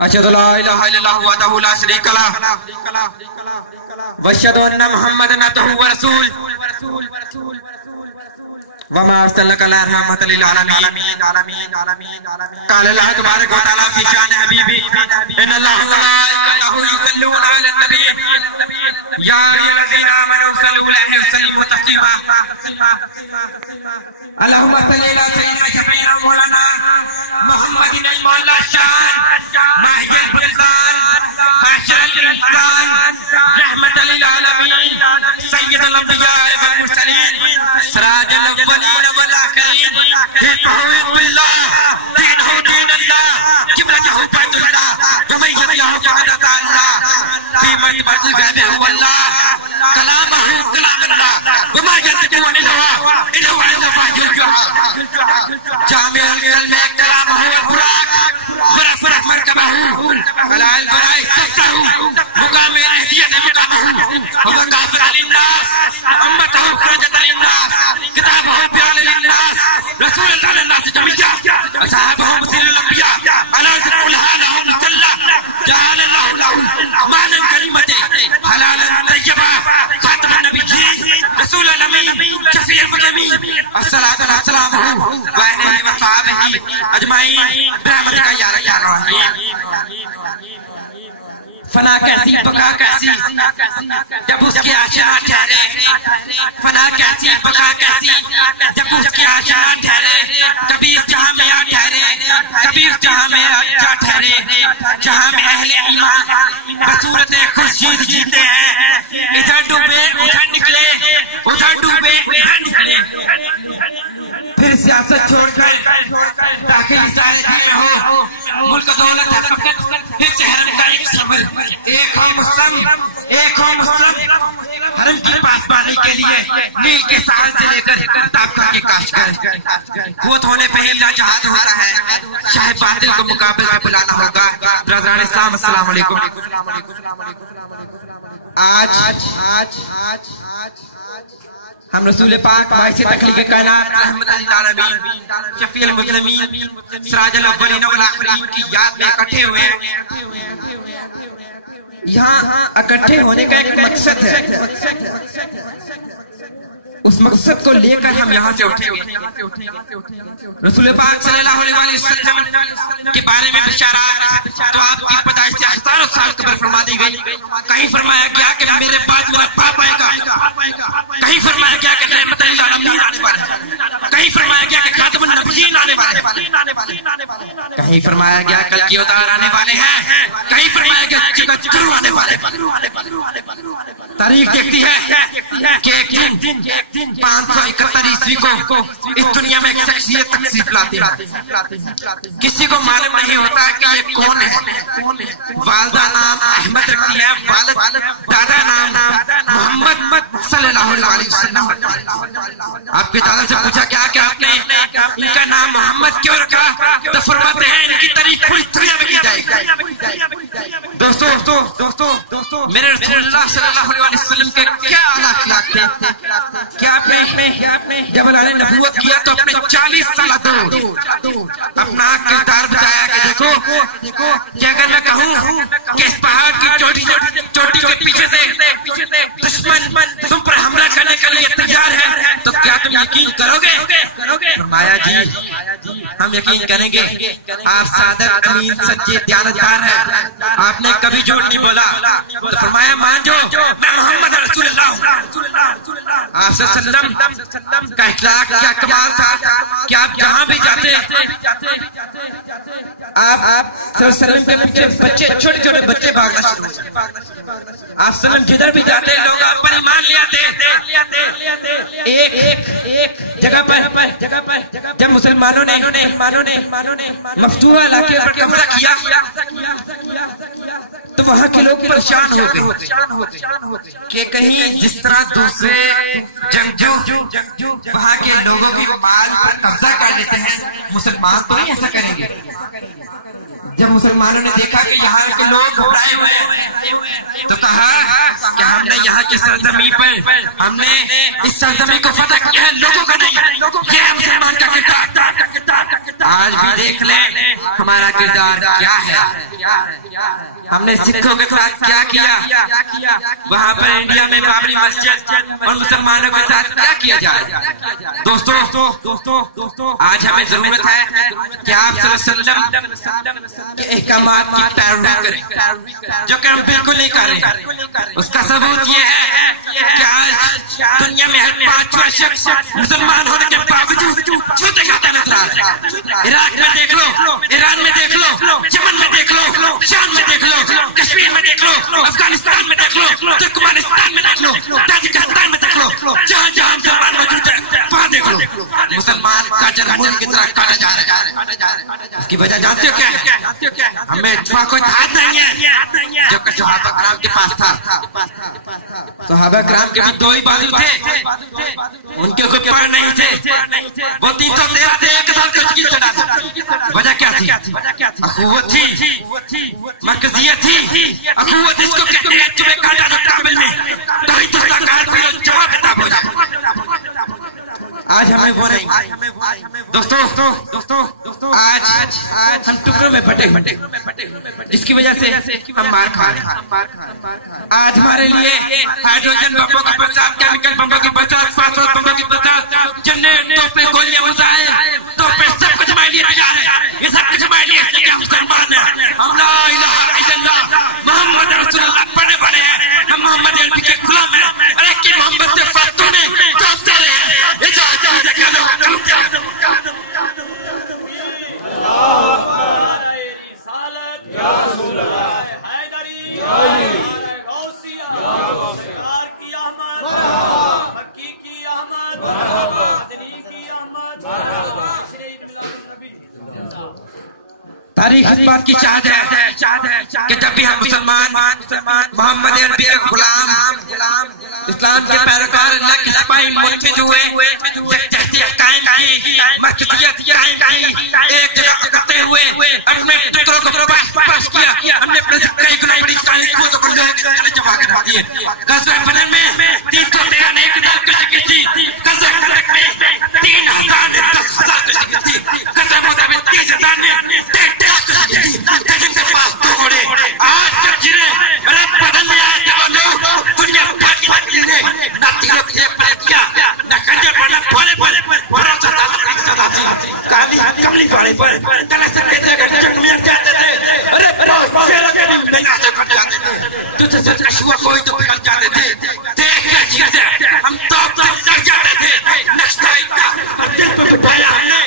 أشهد لا إله إلا الله وحده لا شريك له وأشهد أن محمدا عبده ورسوله وما أرسلناك إلا رحمة للعالمين. قال الله تبارك وتعالى في شأن حبيبي إن الله وملائكته يصلون على النبي يا أيها الذين آمنوا صلوا عليه وسلموا تسليما. اللهم صل على سيدنا شفيعنا مولانا محمد المولى الشان ماهي البرزان بشر الإنسان رحمة للعالمين سيد الأنبياء والمرسلين سراج الأولين والآخرين التوحيد بالله دينه دين الله قبلته بيت الله ومن يطيعه فقد أطاع الله في مرتبة الغيب هو الله كلامه كلام الله وما ينطق عن الهوى إن هو إلا وحي يوحى جامع العلم كلامه البراق ورفعت مركبه على البراء استفتحه مقام الهدية مقامه هو كافر للناس أمته خرجت للناس كتابه بيان للناس رسول على الناس جميعا أصحابه مثل الأنبياء على ذكر لهم مسلح جعل الله لهم معنى كلمته حلالا طيبا خاتم النبيين رسول الأمين شفيع المسلمين الصلاة والسلام وعليه وصحبه أجمعين برحمتك يا رحمن الرحيم. فنا کیسی بقا کیسی جب اس کی آشنا ٹھہرے فنا کیسی بقا کیسی جب اس کی آشنا ٹھہرے کبھی اس جہاں میں آ ٹھہرے کبھی اس جہاں میں جا ٹھہرے جہاں میں اہل ایمان بصورت خورشید جیتے ہیں ادھر ڈوبے ادھر نکلے ادھر ڈوبے ادھر نکلے پھر سیاست چھوڑ کر داخلی سارے میں ہو ملک دولت ہے فقط پھر شہر کا ایک صبر ایک ہو مسلم حرم کی پاسبانی کے لیے نیل کے ساحل سے لے کر تابکہ کے کاش کر قوت ہونے پہ ہی جہاد ہوتا ہے شاہ باطل کو مقابل میں بلانا ہوگا. برادران اسلام السلام علیکم. آج ہم رسول پاک باعث تخلیق کائنات رحمت للعالمین شفیع المسلمین سراج الاولین والآخرین کی یاد میں اکٹھے ہوئے ہیں. یہاں اکٹھے ہونے کا ایک مقصد ہے. اس مقصد کو لے کر ہم یہاں سے اٹھیں گے. رسول پاک صلی اللہ علیہ وسلم کے بارے میں بشارات تو آپ کی پیدائش سے ہزاروں سال قبل فرما دی گئی. کہیں فرمایا گیا کہ میرے بعد میرا باپ آئے گا, کہیں فرمایا گیا کہ رحمت للعالمین آنے والے ہیں, کہیں فرمایا گیا کہ خاتم النبیین آنے والے ہیں, کہیں فرمایا گیا کل کی اتار آنے والے ہیں, کہیں فرمایا گیا جگت گرو آنے والے ہیں. تاریخ دیکھتی ہے کہ ایک دن 571 عیسوی کو اس دنیا میں ایک شخصیت تشریف لاتی ہے. کسی کو معلوم نہیں ہوتا کہ یہ کون ہے. والدہ نام احمد رکھتی ہے, والد دادا نام محمد صلی اللہ علیہ وسلم. آپ کے دادا سے پوچھا گیا کہ آپ نے ان کا نام محمد کیوں رکھا, تو فرماتے ہیں ان کی تعریف پوری دنیا میں کی جائے گی. دوستو میرے رسول اللہ صلی اللہ علیہ وسلم کے کیا اعلیٰ اخلاق تھے. کیا آپ نے جب اللہ نے نبوت کیا تو اپنے 40 سالہ دور اپنا کردار بتایا کہ دیکھو کہ اگر میں کہوں کہ اس پہاڑ کی چوٹی کے پیچھے سے دشمن تم پر حملہ کرنے کے لیے تیار ہے تو کیا تم یقین کرو گے؟ فرمایا جی ہم یقین کریں گے. آپ صادق امین سچے دیانتدار ہیں, آپ نے کبھی جھوٹ نہیں بولا. تو فرمایا مان جو میں محمد رسول اللہ ہوں. آپ صلی اللہ علیہ وسلم کا اخلاق کیا کمال تھا کہ آپ جہاں بھی جاتے آپ صلی اللہ علیہ وسلم کے پیچھے بچے چھوٹے چھوٹے بچے بھاگنا شروع ہوتے. آپ صلی اللہ علیہ وسلم جدھر بھی جاتے لوگ آپ پر ایمان لے آتے. ایک جگہ پر جب مسلمانوں نے مفتوح علاقے پر قبضہ کیا تو وہاں کے لوگ پریشان ہو گئے کہ کہیں جس طرح دوسرے جنگجو وہاں کے لوگوں کے مال پر قبضہ کر لیتے ہیں مسلمان تو نہیں ایسا کریں گے. جب مسلمانوں نے دیکھا کہ یہاں کے لوگ گھبرائے ہوئے ہیں تو کہا کہ ہم نے یہاں کی سرزمین پر ہم نے اس سرزمین کو فتح کیا ہے، لوگوں کا نہیں، یہ ہے مسلمان کا کردار۔ آج بھی دیکھ لیں ہمارا کردار کیا ہے، ہم نے سکھوں کے ساتھ کیا کیا، وہاں پر انڈیا میں بابری مسجد اور مسلمانوں کے ساتھ کیا کیا جائے۔ دوستو آج ہمیں ضرورت ہے کہ آپ صلی اللہ علیہ وسلم کے احکامات کی پیروی کریں، جو کہ ہم بالکل نہیں کر رہے۔ اس کا ثبوت یہ ہے کہ آج دنیا میں ہر پانچواں شخص مسلمان ہونے کے باوجود چھوٹے کھاتے نظر آ رہے ہیں۔ عراق میں دیکھ لو، ایران میں دیکھ لو، یمن میں دیکھ لو، شام میں دیکھ لو، کشمیر میں دیکھ لو، افغانستان میں دیکھ لو، ترکمانستان میں دیکھ لو، تاجکستان میں دیکھ لو، جہاں جہاں مسلمان موجود ہے وہاں دیکھ لو مسلمان کا جنم کی طرح کاٹا جا رہا ہے۔ اس کی وجہ جانتے ہو کیا ہے؟ ہمیں اتفاق و اتحاد نہیں ہے جو کہ صحابہ کرام کے پاس تھا۔ صحابہ کرام کے بھی دو ہی بازو تھے، ان کے کوئی پر نہیں تھے، وہ 313 تھے، ایک ہزار کو کی چڑھا۔ وجہ کیا تھی؟ اخوت تھی، مرکزیت تھی۔ اخوت اس کو کہتے ہیں تمہیں کاٹا جو کامل میں توحید اس کا کار کوئی جواب کتاب ہو جائے۔ آج ہمیں وہ نہیں۔ دوستو آج ہم ٹکڑوں میں بٹے ہوئے، جس کی وجہ سے ہم مار کھا رہے ہیں۔ آج ہمارے لیے ہائیڈروجن بمبوں کی برسات، کیمیکل بمبوں کی برسات، فاسفورس بمبوں کی برسات، جنریٹ، توپیں، گولیاں، میزائل، توپیں، سب کچھ ہمارے لیے تیار ہے۔ یہ سب کچھ ہمارے لیے اس لیے کہ ہم مسلمان ہیں، ہم لا الہ الا اللہ محمد رسول اللہ پڑھنے والے ہیں، ہم محمد عربی کے غلام ہیں۔ ارے کہ محمد سے فاتو نے ڈرتے رہے ہیں۔ تاریخ اس بات کی شاہد ہے کہ جب بھی ہم مسلمان محمد عربی کے غلام اسلام کے پیروکار اللہ کے سپاہی منتج ہوئے، تحقیق قائم کی، مرکزیت قائم کی، ایک جگہ اکٹھے ہوئے، اپنے ٹکڑوں کو پاس کیا، ہم نے اپنے کئی گنا بڑی کالی کو تو بندے نے چپا کے رکھ دیے۔ غزوہ بدر میں 313 نے 1000 کو شکست دی، غزوہ خندق میں 3000 نے 10,000 کو شکست دی، غزوہ بدر میں 30,000 نے 1,50,000 کو شکست دی۔ تجن کے پاس دو گھوڑے آج تک جنہیں ارے بدلنے آئے تھے وہ لوگ دنیا اٹھا کے لگتی نے نہ تیروں کے پلٹ کیا، نہ کنجر پر، نہ بھولے پر، بھروسہ تھا ایک صدا تھی کالی کملی والے پر، تلے سے لیتے اگر جنگ میں جاتے تھے، ارے بہت شیروں کے نہیں آتے کھٹ جاتے تھے، تجھے سے کشوا کوئی تو پکل جاتے تھے۔ دیکھ کیا چیز ہے، ہم توپ سے ڈر جاتے تھے، نقشہ کا اور دل پہ بٹھایا ہم نے،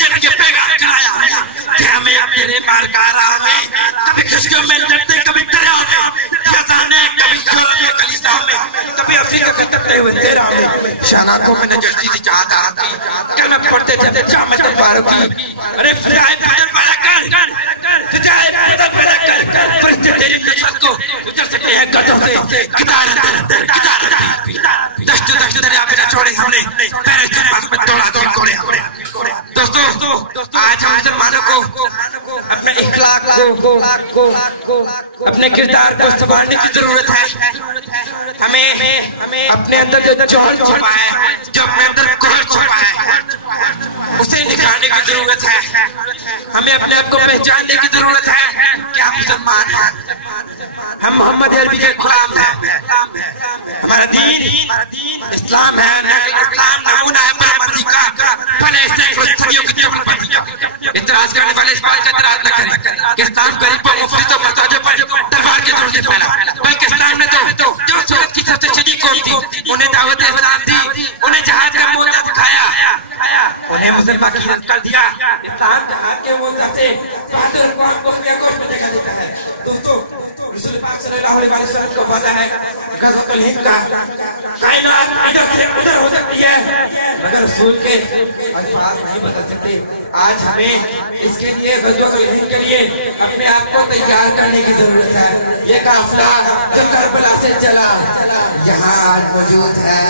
جن کے پیغام کرایا ہم نے کہ ہمیں اپنے مارکارہ میں کبھی خشکیوں میں لڑتے، کبھی دریاؤں میں خزانے، کبھی شوروں میں کلیسا میں، کبھی افریقہ کے تپتے ہوئے تیرا میں شاناکوں میں نجستی تھی چاہتا آتی، کلمہ پڑھتے تھے جامع تلواروں کی، ارے فضائے بدر پیدا کر، فضائے بدر پیدا کر، فرشتے تیری نجات کو اتر سکتے ہیں گردوں سے، کتار اندر کتار اندر دشت دشت دریا پہ نہ چھوڑے ہم نے، پیرے سے پاس میں دوڑا دوڑ کوڑے ہم نے۔ دوستو آج ہم مسلمانوں کو اپنے اخلاق کو اپنے کردار کو سنبھالنے کی ضرورت ہے۔ ہمیں اپنے اندر جو جوہر چھپا ہے، جو اپنے اندر گوہر چھپا ہے، اسے نکھارنے کی ضرورت ہے۔ ہمیں اپنے آپ کو پہچاننے کی ضرورت ہے کہ ہم مسلمان ہیں، ہم محمد عربی کے غلام ہیں، ہمارا دین اسلام ہے، اسلام نمونہ ہے برآمدی کا، بھلے سینکڑوں صدیوں کی جبربندی کا۔ اعتراض کرنے والے اس بات کا اعتراض نہ کریں کہ اسلام غریبوں، مفلسوں، محتاجوں پر تلوار کے زور سے پھیلا، بلکہ اسلام نے تو جو صورت کی سب سے شدید قوم تھی انہیں دعوت اسلام دی، انہیں جہاد کا موقع دکھایا، انہیں مسلمان کی عزت کر دیا۔ اسلام جہاد کے موقع سے بہادر اقوام کو اپنے قوم کو دکھا دیتا ہے۔ دوستو رسول پاک صلی اللہ علیہ وسلم کو پتہ ہے غزوۃ الہند کا کائنات ادھر سے ادھر ہو سکتی ہے مگر رسول کے الفاظ نہیں بدل سکتے۔ آج ہمیں اس کے لیے غزوۃ الہند کے لیے اپنے آپ کو تیار کرنے کی ضرورت ہے۔ یہ قافلہ جو کربلا سے چلا یہاں آج موجود ہے،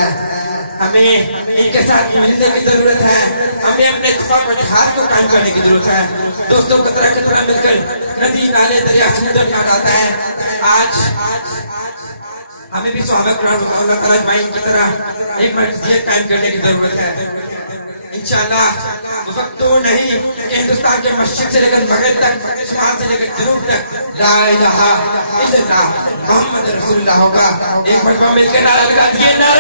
ہمیں ان کے ساتھ ملنے کی ضرورت ہے، ہمیں اپنے اتفاق و اتحاد کو قائم کرنے کی ضرورت ہے. دوستوں قطرہ قطرہ مل کر ندی نالے دریا سمندر بناتا ہے. آج ہمیں بھی صحابہ کرام اللہ تعالیٰ اجمعین کی طرح ایک مرکزیت قائم کرنے کی ضرورت ہے. انشاءاللہ وقت تو نہیں کہ ہندوستان کے مشرق سے لے کر مغرب تک، شمال سے لے کر جنوب تک لا الہ الا اللہ محمد رسول اللہ ہوگا. ایک مرتبہ مل کے نعرہ لگا دیے، نعرہ